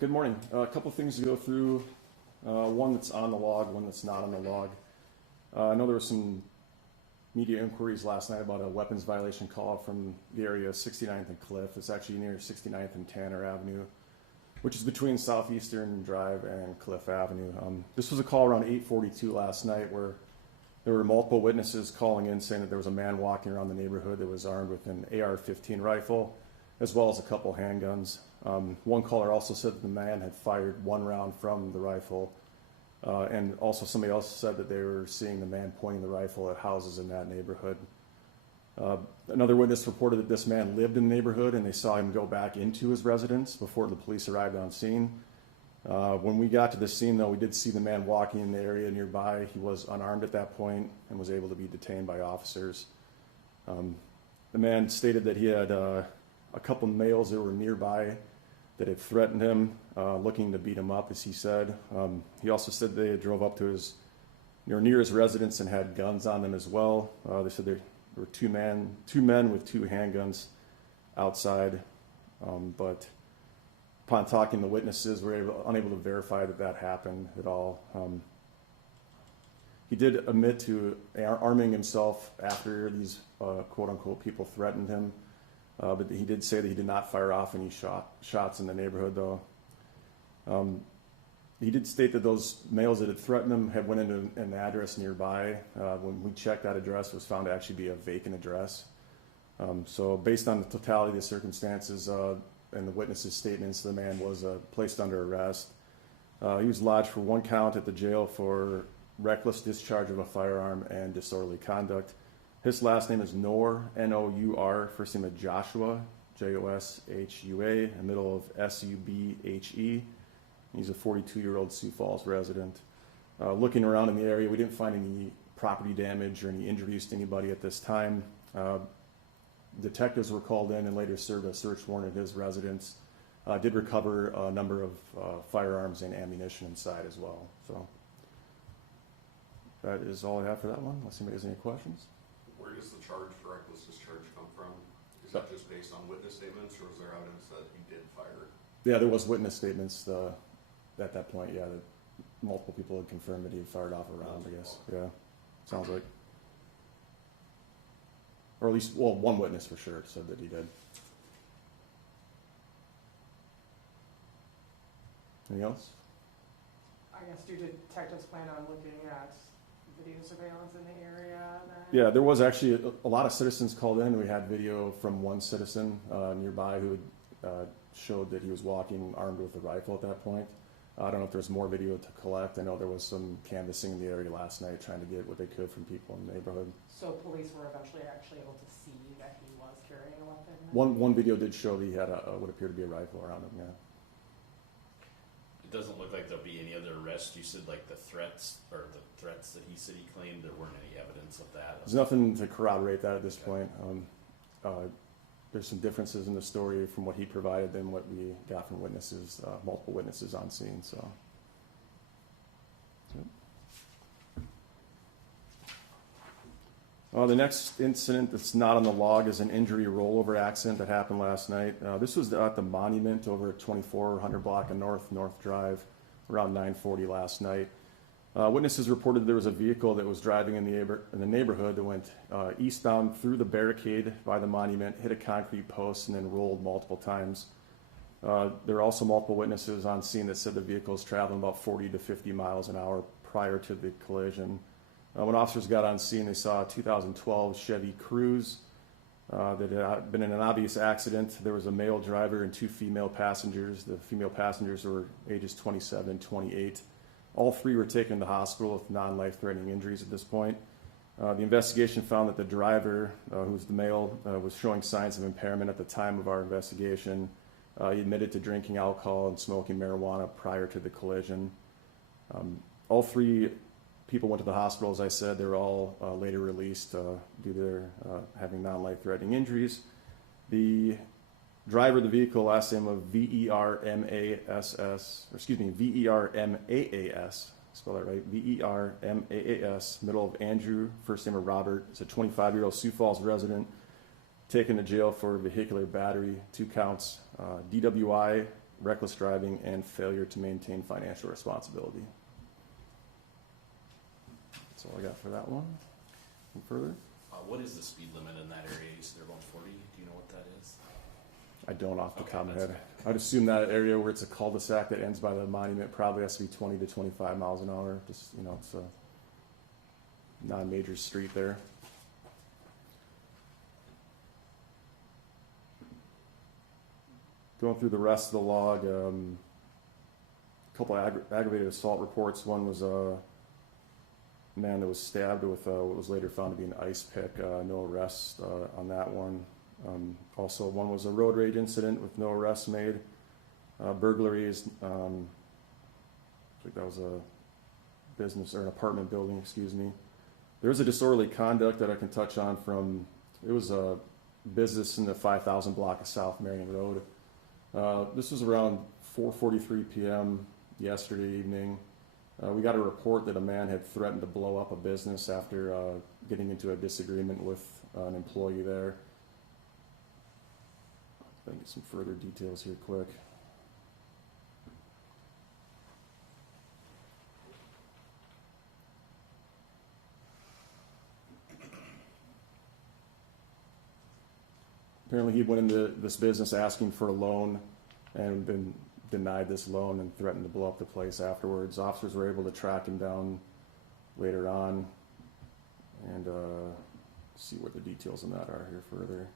good morning. A couple things to go through. One that's on the log, one that's not on the log. I know there were some media inquiries last night about a weapons violation call from the area of 69th and Cliff. It's actually near 69th and Tanner Avenue, which is between Southeastern Drive and Cliff Avenue. This was a call around 8:42 last night where there were multiple witnesses calling in saying that there was a man walking around the neighborhood that was armed with an AR-15 rifle, as well as a couple handguns. One caller also said that the man had fired one round from the rifle, and also somebody else said that they were seeing the man pointing the rifle at houses in that neighborhood. Another witness reported that this man lived in the neighborhood and they saw him go back into his residence before the police arrived on scene. When we got to the scene, though, we did see the man walking in the area nearby. He was unarmed at that point and was able to be detained by officers. The man stated that he had a couple males that were nearby that had threatened him, looking to beat him up, as he said. He also said they drove up to his near his residence and had guns on them as well. They said there were two men with two handguns outside, but upon talking to witnesses, we were unable to verify that happened at all. He did admit to arming himself after these quote-unquote people threatened him. But he did say that he did not fire off any shots in the neighborhood, though. He did state that those males that had threatened him had went into an address nearby. When we checked that address, it was found to actually be a vacant address. So based on the totality of the circumstances and the witnesses' statements, the man was placed under arrest. He was lodged for one count at the jail for reckless discharge of a firearm and disorderly conduct. His last name is Nour, N-O-U-R, first name is Joshua, J-O-S-H-U-A, a middle of S-U-B-H-E. He's a 42-year-old Sioux Falls resident. Looking around in the area, we didn't find any property damage or any injuries to anybody at this time. Detectives were called in and later served a search warrant at his residence. Did recover a number of firearms and ammunition inside as well. So that is all I have for that one, unless anybody has any questions. Where does the charge for reckless discharge come from? Is that just based on witness statements, or is there evidence that he did fire? Yeah, there was witness statements at that point, yeah, that multiple people had confirmed that he had fired off a round, I guess. Yeah, sounds like. Or at least, well, one witness for sure said that he did. Anything else? I guess, do detectives plan on looking at video surveillance in the area then? Yeah, there was actually a lot of citizens called in. We had video from one citizen nearby who showed that he was walking armed with a rifle at that point. I don't know if there's more video to collect. I know there was some canvassing in the area last night trying to get what they could from people in the neighborhood. So police were eventually actually able to see that he was carrying a weapon? One video did show that he had what appeared to be a rifle around him, yeah. It doesn't look like there'll be any other arrests. You said like the threats that he said he claimed, there weren't any evidence of that. There's nothing to corroborate that at this point. There's some differences in the story from what he provided than what we got from witnesses, multiple witnesses on scene. So, the next incident that's not on the log is an injury rollover accident that happened last night. This was at the Monument over at 2400 block of North Drive around 9:40 last night. Witnesses reported there was a vehicle that was driving in the neighborhood that went eastbound through the barricade by the Monument, hit a concrete post, and then rolled multiple times. There are also multiple witnesses on scene that said the vehicle was traveling about 40 to 50 miles an hour prior to the collision. When officers got on scene, they saw a 2012 Chevy Cruze that had been in an obvious accident. There was a male driver and two female passengers. The female passengers were ages 27 and 28. All three were taken to the hospital with non-life-threatening injuries at this point. The investigation found that the driver, who was the male, was showing signs of impairment at the time of our investigation. He admitted to drinking alcohol and smoking marijuana prior to the collision. All three people went to the hospital, as I said. They were all later released due to their having non-life-threatening injuries. The driver of the vehicle, last name of V-E-R-M-A-S-S, V-E-R-M-A-A-S, spell that right, V-E-R-M-A-A-S, middle of Andrew, first name of Robert. He's a 25-year-old Sioux Falls resident, taken to jail for vehicular battery, 2 counts, DWI, reckless driving, and failure to maintain financial responsibility. That's all I got for that one. Any further? What is the speed limit in that area? You said they're going 40. Do you know what that is? I don't off the Okay, top of my that's head. okay. I'd assume that area where it's a cul-de-sac that ends by the monument probably has to be 20 to 25 miles an hour. Just, you know, it's a not a major street there. Going through the rest of the log, a couple of aggravated assault reports. One was a man that was stabbed with what was later found to be an ice pick. No arrests on that one. Also, one was a road rage incident with no arrests made. Burglaries. I think that was a business or an apartment building. Excuse me. There was a disorderly conduct that I can touch on from. It was a business in the 5,000 block of South Marion Road. This was around 4:43 p.m. yesterday evening. We got a report that a man had threatened to blow up a business after getting into a disagreement with an employee there. Let me get some further details here quick. Apparently he went into this business asking for a loan and been denied this loan and threatened to blow up the place afterwards. Officers were able to track him down later on and see what the details on that are here further.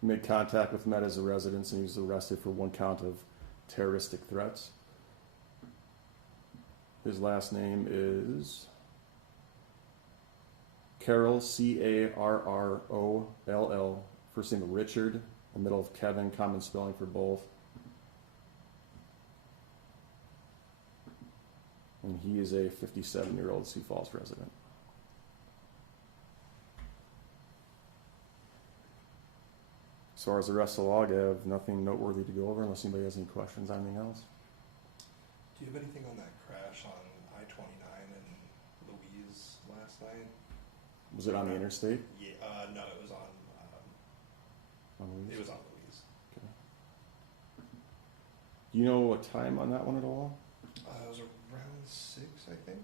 He made contact with Met as a residence and he was arrested for one count of terroristic threats. His last name is Carroll, Carroll. First name Richard, the middle of Kevin, common spelling for both. And he is a 57-year-old Sioux Falls resident. As far as the rest of the log, I have nothing noteworthy to go over unless anybody has any questions on anything else. Do you have anything on that crash on I-29 in Louise last night? Was it on the interstate? Yeah, no, it was on On Louise? Louise. Do you know what time on that one at all? It was around 6, I think.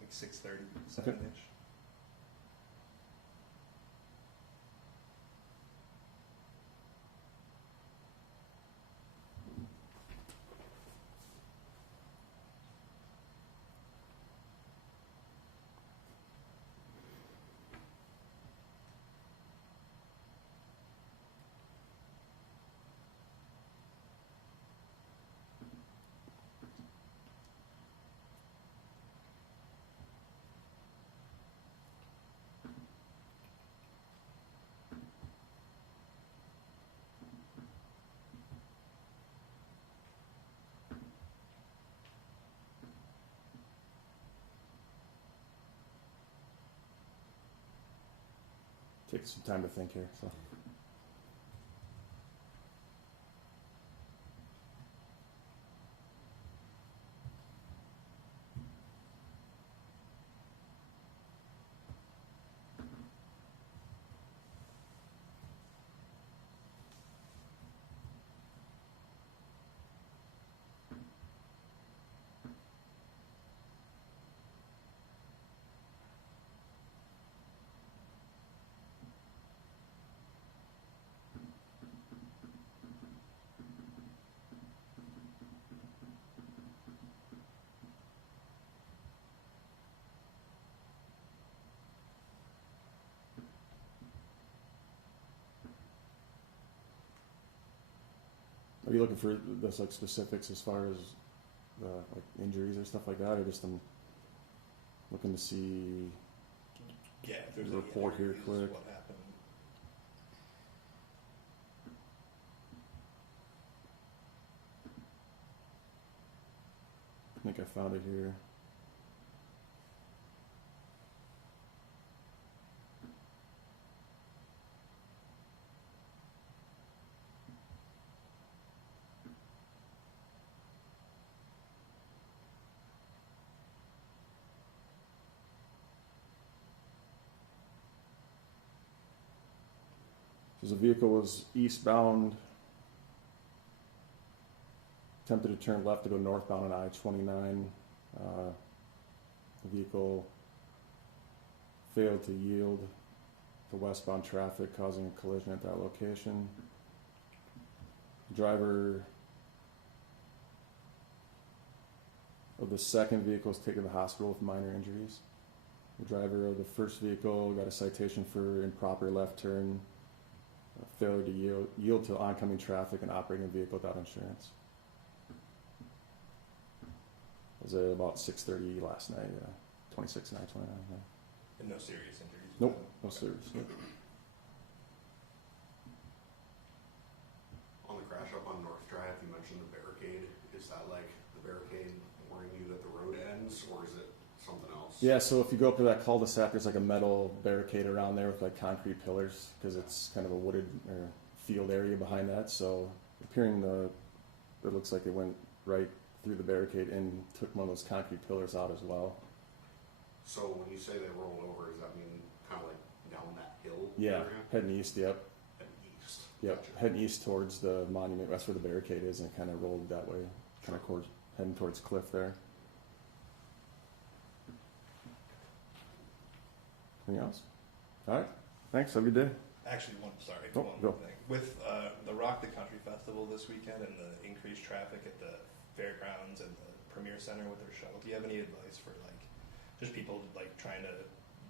Like 6:30, 7-ish. Take some time to think here. So. Are you looking for this like specifics as far as like injuries or stuff like that, or just I'm looking to see? Yeah, if there's The any report here interviews, quick. what happened. I think I found it here. Because the vehicle was eastbound, attempted to turn left to go northbound on I-29. The vehicle failed to yield to westbound traffic, causing a collision at that location. Driver of the second vehicle was taken to the hospital with minor injuries. The driver of the first vehicle got a citation for improper left turn, failure to yield to oncoming traffic, and operating a vehicle without insurance. It was at about 6:30 last night, 26 and I-29. Yeah. And no serious injuries? Nope, no serious. On the crash up on North Drive, you mentioned the barricade. Is that like the barricade warning you that the road ends, or is it something else? Yeah, so if you go up to that cul-de-sac, there's like a metal barricade around there with like concrete pillars, because it's kind of a wooded or field area behind that. So appearing it looks like it went right through the barricade and took one of those concrete pillars out as well. So when you say they rolled over, does that mean kind of like down that hill? Yeah, area? heading east, yep. And east. Yep, Gotcha. heading east towards the monument. That's where the barricade is, and it kind of rolled that way, kind of heading towards Cliff there. Anything else? All right, thanks. Have a good day. Actually, one Oh, more go. thing. With the Rock the Country Festival this weekend and the increased traffic at the fairgrounds and the Premier Center with their shuttle, do you have any advice for like just people like trying to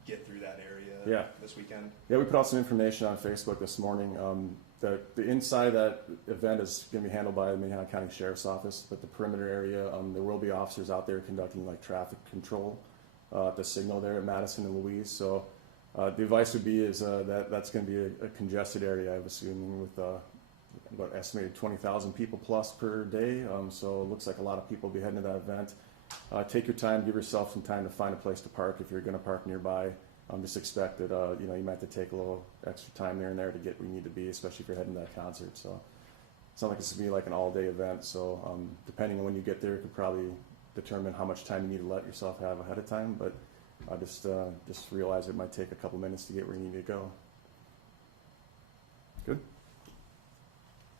get through that area this weekend? Yeah, we put out some information on Facebook this morning. The inside of that event is going to be handled by the Minnehaha County Sheriff's Office, but the perimeter area, there will be officers out there conducting like traffic control at the signal there at Madison and Louise. So the advice would be is that's going to be a congested area, I'm assuming, with about estimated 20,000 people plus per day. So it looks like a lot of people will be heading to that event. Take your time, give yourself some time to find a place to park if you're going to park nearby. Just expect that you might have to take a little extra time there and there to get where you need to be, especially if you're heading to that concert. So it's not like it's going to be like an all-day event. So depending on when you get there, you could probably determine how much time you need to let yourself have ahead of time. But just realize it might take a couple minutes to get where you need to go. Good.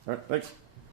All right, thanks.